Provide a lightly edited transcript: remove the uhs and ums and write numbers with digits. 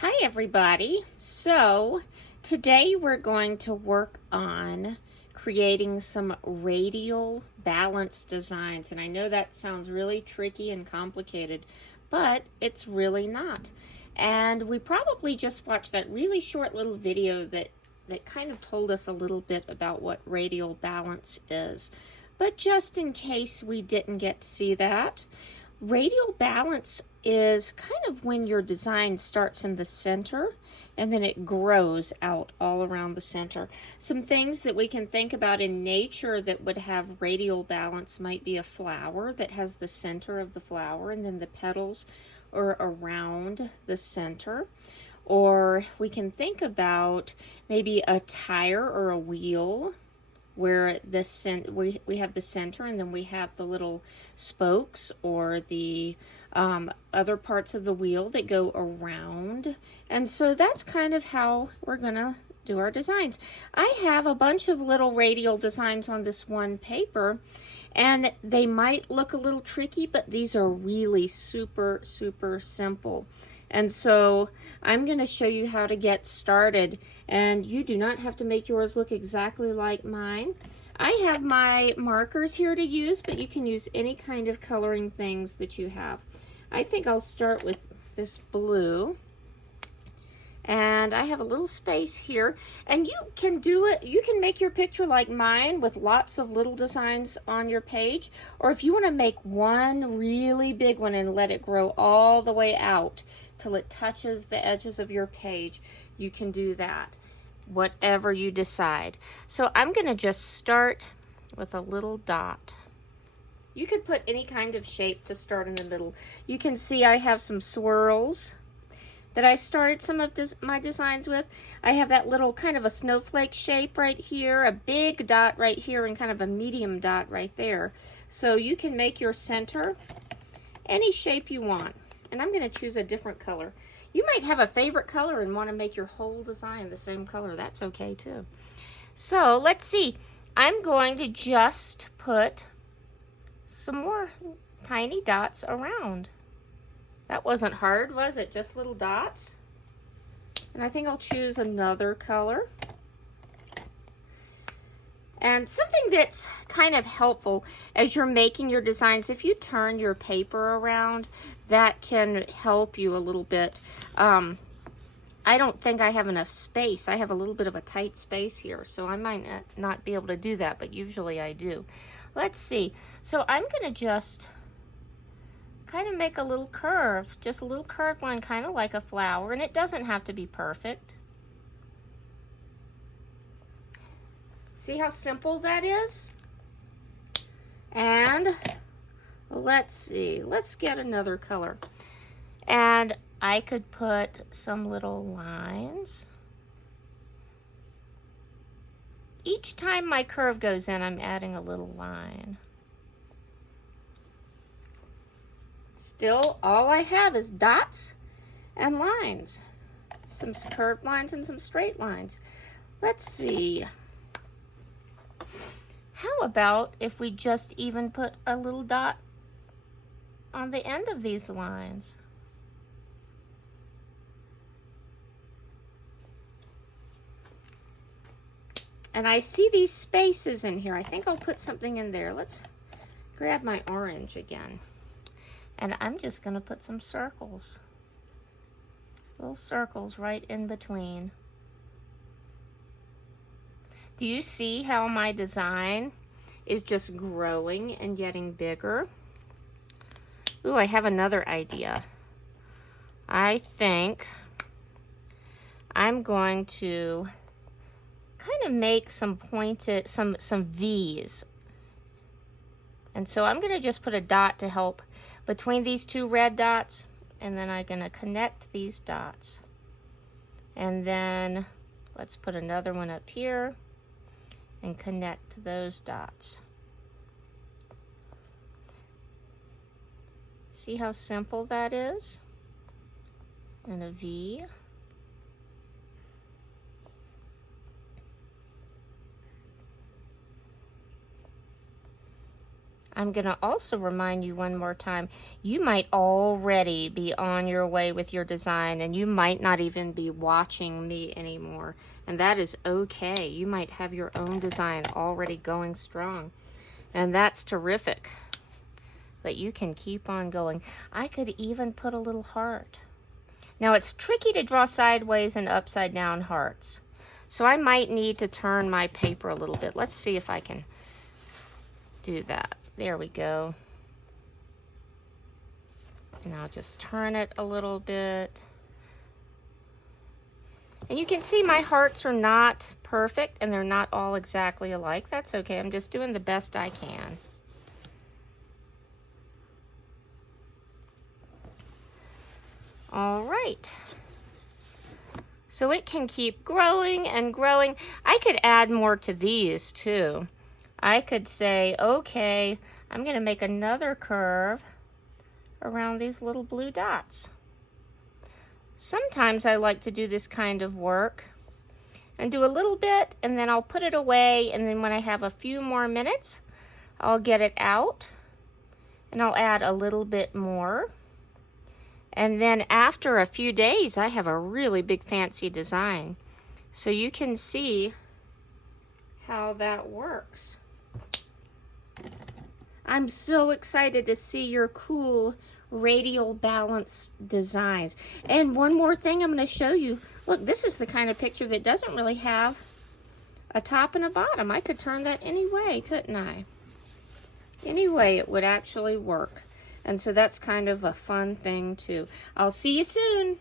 Hi everybody. So today we're going to work on creating some radial balance designs, and I know that sounds really tricky and complicated, but it's really not. And we probably just watched that really short little video that kind of told us a little bit about what radial balance is. But just in case we didn't get to see that, radial balance is kind of when your design starts in the center and then it grows out all around the center. Some things that we can think about in nature that would have radial balance might be a flower that has the center of the flower and then the petals are around the center. Or we can think about maybe a tire or a wheel where we have the center and then we have the little spokes or the other parts of the wheel that go around. And so that's kind of how we're gonna do our designs. I have a bunch of little radial designs on this one paper, and they might look a little tricky, but these are really super simple. And so I'm going to show you how to get started, and you do not have to make yours look exactly like mine. I have my markers here to use, but you can use any kind of coloring things that you have. I think I'll start with this blue. And I have a little space here, and you can do it. You can make your picture like mine with lots of little designs on your page, or if you want to make one really big one and let it grow all the way out till it touches the edges of your page, you can do that, whatever you decide. So I'm going to just start with a little dot. You could put any kind of shape to start in the middle. You can see I have some swirls that I started some of my designs with. I have that little kind of a snowflake shape right here, a big dot right here, and kind of a medium dot right there. So you can make your center any shape you want. And I'm going to choose a different color. You might have a favorite color and want to make your whole design the same color. That's okay too. So let's see. I'm going to just put some more tiny dots around. That wasn't hard, was it? Just little dots. And I think I'll choose another color. And something that's kind of helpful as you're making your designs, if you turn your paper around, that can help you a little bit. I don't think I have enough space. I have a little bit of a tight space here, so I might not be able to do that, but usually I do. Let's see. So I'm going to just kind of make a little curve, just a little curved line, kind of like a flower, and it doesn't have to be perfect. See how simple that is? And let's see, let's get another color. And I could put some little lines. Each time my curve goes in, I'm adding a little line. Still, all I have is dots and lines. Some curved lines and some straight lines. Let's see. How about if we just even put a little dot on the end of these lines? And I see these spaces in here. I think I'll put something in there. Let's grab my orange again. And I'm just going to put some circles. Little circles right in between. Do you see how my design is just growing and getting bigger? Ooh, I have another idea. I think I'm going to kind of make some pointed, some V's. And so I'm going to just put a dot to help between these two red dots, and then I'm going to connect these dots. And then let's put another one up here and connect those dots. See how simple that is? And a V. I'm going to also remind you one more time, you might already be on your way with your design, and you might not even be watching me anymore. And that is okay. You might have your own design already going strong. And that's terrific. But you can keep on going. I could even put a little heart. Now it's tricky to draw sideways and upside down hearts. So I might need to turn my paper a little bit. Let's see if I can do that. There we go. And I'll just turn it a little bit. And you can see my hearts are not perfect and they're not all exactly alike. That's okay. I'm just doing the best I can. All right. So it can keep growing and growing. I could add more to these too. I could say, okay, I'm going to make another curve around these little blue dots. Sometimes I like to do this kind of work and do a little bit, and then I'll put it away, and then when I have a few more minutes, I'll get it out, and I'll add a little bit more. And then after a few days, I have a really big fancy design. So you can see how that works. I'm so excited to see your cool radial balance designs. And one more thing I'm going to show you. Look, this is the kind of picture that doesn't really have a top and a bottom. I could turn that any way, couldn't I? Any way it would actually work. And so that's kind of a fun thing too. I'll see you soon.